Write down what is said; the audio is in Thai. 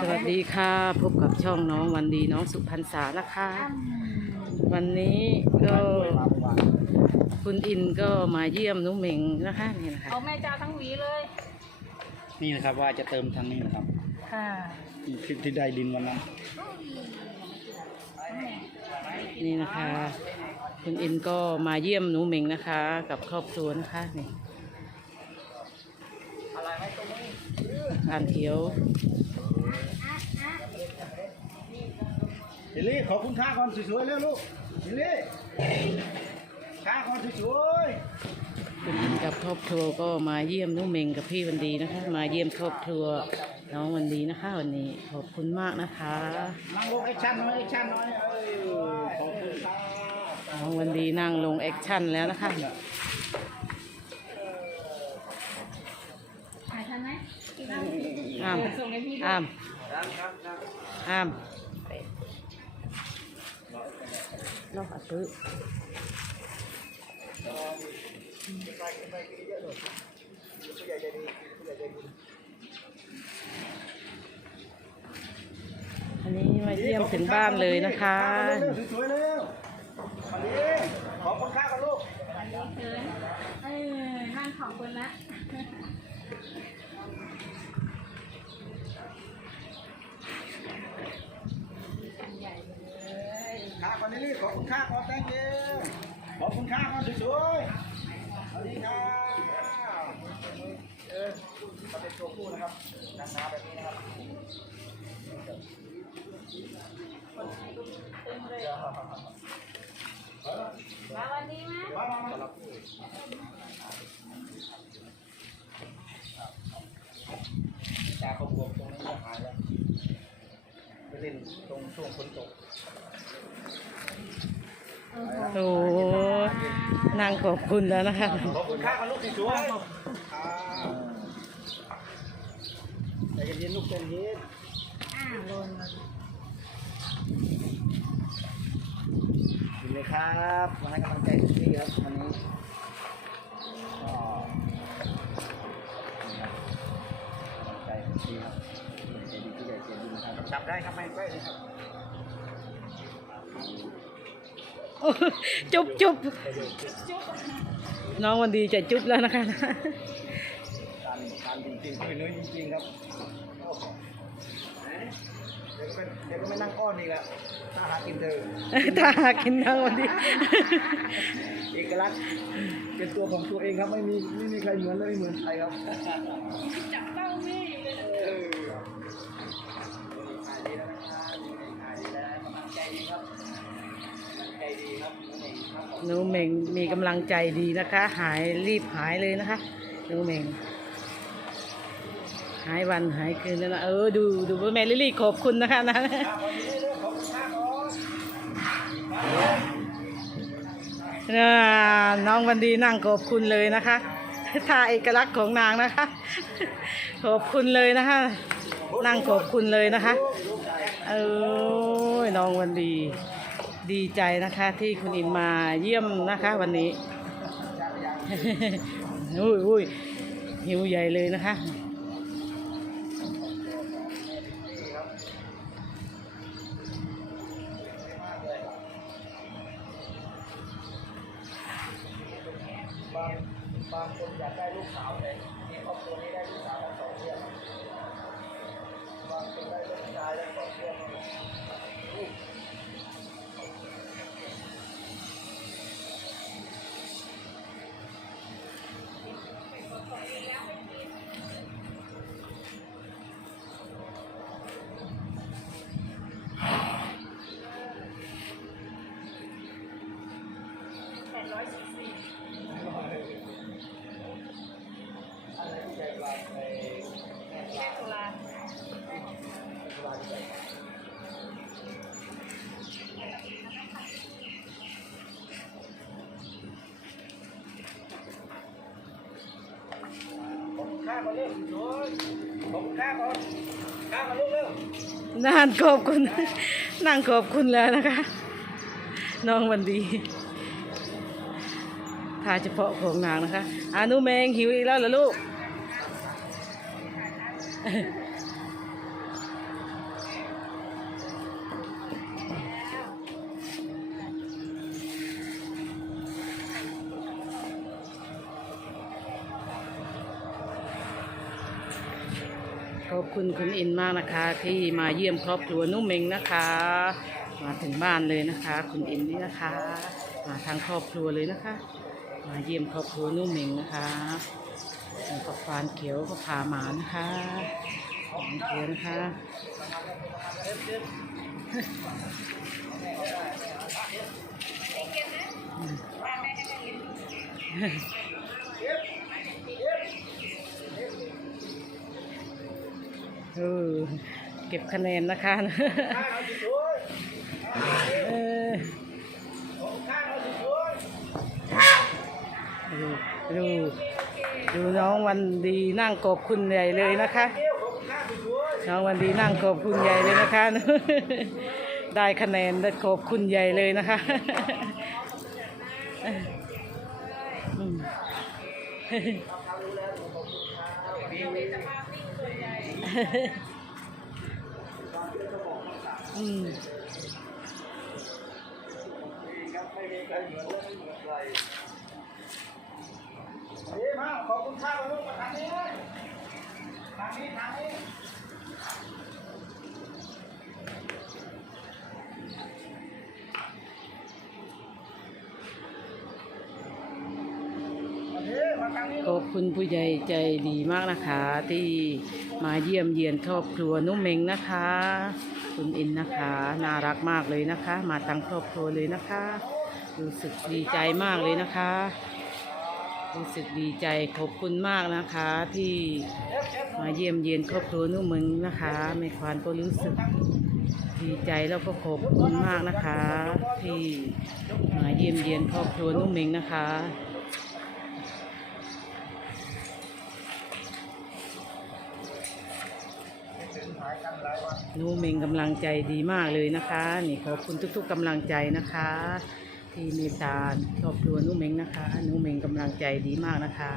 สวัสดีค่ะ พบกับช่องน้องวันดีน้องสุพรรษานะคะ วันนี้ก็คุณอินก็มาเยี่ยมนุ้งเหม่งนะคะนี่นะคะเอาแม่จ้าทั้งหวีเลยนี่นะครับว่าจะเติมทางนี้นะครับค่ะที่ที่ได้ดินวันนั้นนี่นะคะ คุณอินก็มาเยี่ยมหนูเหม่งนะคะ กับครอบครัวนะคะนี่ อ่านเขียวเฮลี่ขอบคุณค่าก่อนสวยๆเร็วลูกเฮลี่ค่าก่อนสวยคุณอินกับครอบครัวก็มาเยี่ยมนุ้งเหม่งกับพี่วันดีนะคะ มาเยี่ยมครอบครัวน้องวันดีนะคะวันนี้ขอบคุณมากนะคะๆนั่งลงแอคชั่นหน่อยแอคชั่นหน่อยเอ้ยขอบคุณครับน้องวันดีนั่งลงแอคชั่นแล้วนะคะ ถ่ายทันไหมอีกรอบ อ้ามส่งให้พี่ด้วยอ้ามอ้ามนอกอัดตื้ออันนี้มาเยี่ยมถึงบ้านเลยนะคะเร็วๆสวยๆเร็วมาดิขอบคุณค่าก่อนลูกเขินเออนั่งขอบคุณละ ค่าก่อนเฮลี่ขอบคุณค่าก่อน thank you ขอบคุณค่าก่อสวยๆสวัสดีครับเออมาเป็นตัวผู้นะครับนักนาแบบนี้นะครับมาวันนี้ไหมมามามาตาเขาบวมตรงนี้หายแล้วไปเล่นตรงช่วงฝนตก โอ้โหนางขอบคุณแล้วนะคะขอบคุณค่ากับลูกที่สวยใจเย็นลูกใจเย็นอ่าลงมาดีเลยครับมาให้กำลังใจทุกที่ครับวันนี้ก็นี่ครับกำลังใจทุกที่ครับใจดีที่ใหญ่ใจดีนะครับจับได้ครับไม่ใกล้เลยครับ จุ๊บจุ๊บน้องวันดีจะจุ๊บแล้วนะคะทานทานจริงๆพี่นุ้ยจริงๆครับโอ้โหเดี๋ยวก็เป็นเดี๋ยวก็ไม่นั่งอ้อนอีกแล้วถ้าหากินเธอถ้าหากินน้องวันดีเอกลักษณ์เป็นตัวของตัวเองครับไม่มีไม่มีใครเหมือนและไม่เหมือนใครครับจับเต้าแม่เลยเออขายดีแล้วนะครับขายดีแล้วกำลังใจดีครับกำลังใจดีครับนั่นเองครับผม หนูเมงมีกำลังใจดีนะคะ หายรีบหายเลยนะคะหนูเมงหายวันหายคืนแล้วนะเออดูดูว่าแม่ลิลลี่ขอบคุณนะคะนะน้าน้องวันดีนั่งขอบคุณเลยนะคะท่าเอกลักษณ์ของนางนะคะ ขอบคุณเลยนะคะ นั่งขอบคุณเลยนะคะ เออน้องวันดี ดีใจนะคะที่คุณอินมาเยี่ยมนะคะวันนี้ อุ้ยอุ้ยหิวใหญ่เลยนะคะ บางบางคนอยากได้ลูกสาว ขอบคุณค่าก่อนเร็วโอ้ยขอบคุณค่าก่อนค่ามาลูกเร็วนานขอบคุณ นั่งขอบคุณแล้วนะคะ น้องวันดีทาเฉพาะของนางนะคะอานุแมงหิวอีกแล้วเหรอลูก ขอบคุณคุณอินมากนะคะ ที่มาเยี่ยมครอบครัวนุ่มเมงนะคะ มาถึงบ้านเลยนะคะ คุณอินนี่นะคะ มาทางครอบครัวเลยนะคะ มาเยี่ยมครอบครัวนุ่มเมงนะคะกับฟานเขียวก็พาหมานะคะฟานเขียวนะคะเออเก็บคะแนนนะคะเออดูดูดูน้องวันดีนั่งกบคุณใหญ่เลยนะคะ น้องวันดีนั่งขอบคุณใหญ่เลยนะคะ ได้คะแนนได้ขอบคุณใหญ่เลยนะคะอืม อืมๆครับไม่มีใครเหมือนและไม่เหมือนใครเฮ้ยมาขอบคุณข้างมาลูกมาทางนี้ทางนี้ทางนี้ ขอบคุณผู้ใหญ่ใจดีมากนะคะ ที่มาเยี่ยมเยียนครอบครัวนุ่มเมงนะคะ คุณอินนะคะ น่ารักมากเลยนะคะ มาทั้งครอบครัวเลยนะคะ รู้สึกดีใจมากเลยนะคะ รู้สึกดีใจขอบคุณมากนะคะ ที่มาเยี่ยมเยียนครอบครัวนุ่มเมงนะคะแม่ควานก็รู้สึกดีใจแล้วก็ขอบคุณมากนะคะ ที่มาเยี่ยมเยียนครอบครัวนุ่มเมงนะคะ นูเมงกำลังใจดีมากเลยนะคะ นี่ขอบคุณทุก ๆกำลังใจนะคะ ที่เมตตาครอบครัวนูเมงนะคะนูเมงกำลังใจดีมากนะคะ